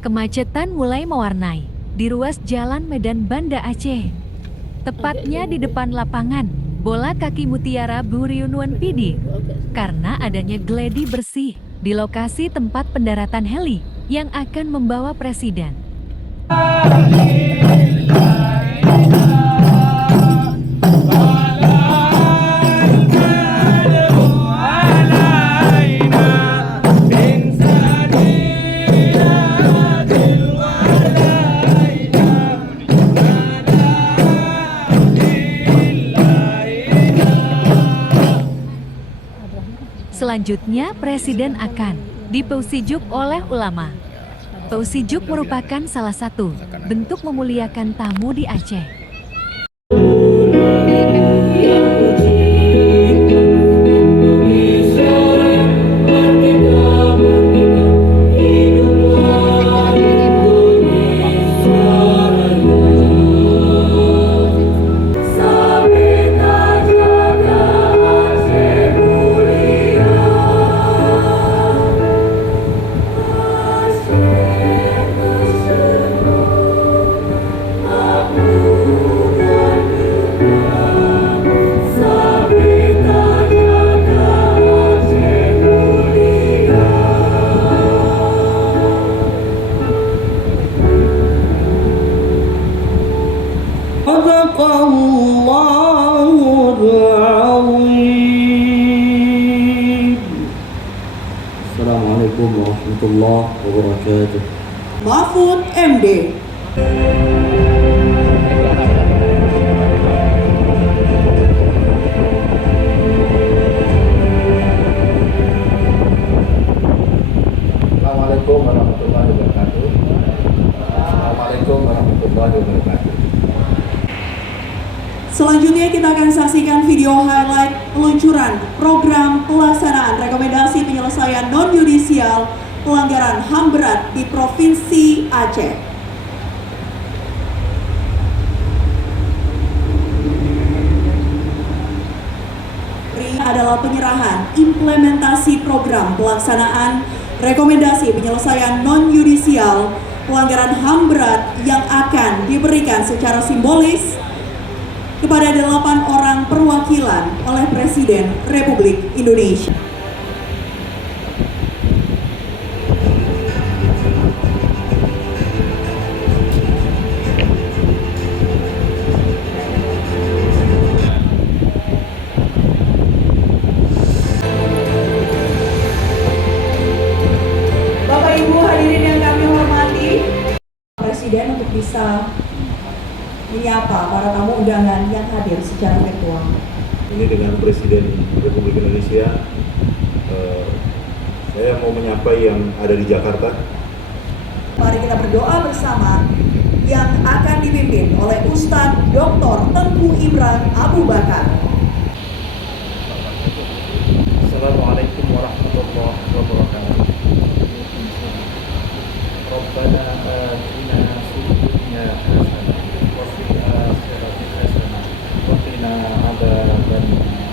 Kemacetan mulai mewarnai di ruas Jalan Medan Banda Aceh. Tepatnya di depan lapangan bola kaki Mutiara Buriunwan Pidi. Karena adanya gladi bersih di lokasi tempat pendaratan heli yang akan membawa presiden. Selanjutnya, Presiden akan dipausijuk oleh ulama. Pausijuk merupakan salah satu bentuk memuliakan tamu di Aceh. Assalamualaikum warahmatullahi wabarakatuh. Mahfud MD. Assalamualaikum warahmatullahi wabarakatuh. Assalamualaikum warahmatullahi wabarakatuh. Selanjutnya kita akan saksikan video highlight peluncuran program pelaksanaan rekomendasi penyelesaian non-yudisial pelanggaran HAM berat di Provinsi Aceh. Ini adalah penyerahan implementasi program pelaksanaan rekomendasi penyelesaian non-yudisial pelanggaran HAM berat yang akan diberikan secara simbolis kepada 8 orang perwakilan oleh Presiden Republik Indonesia. Bapak Ibu hadirin yang kami hormati, Presiden untuk bisa menyapa para tamu undangan yang hadir secara virtual. Ini dengan Presiden Republik Indonesia, saya mau menyapa yang ada di Jakarta. Mari kita berdoa bersama yang akan dipimpin oleh Ustadz Dr. Tengku Imran Abu Bakar. Assalamualaikum warahmatullahi wabarakatuh. Rabbana atina fid dunya hasanah wa fil akhirati hasanah wa qina adzabannar.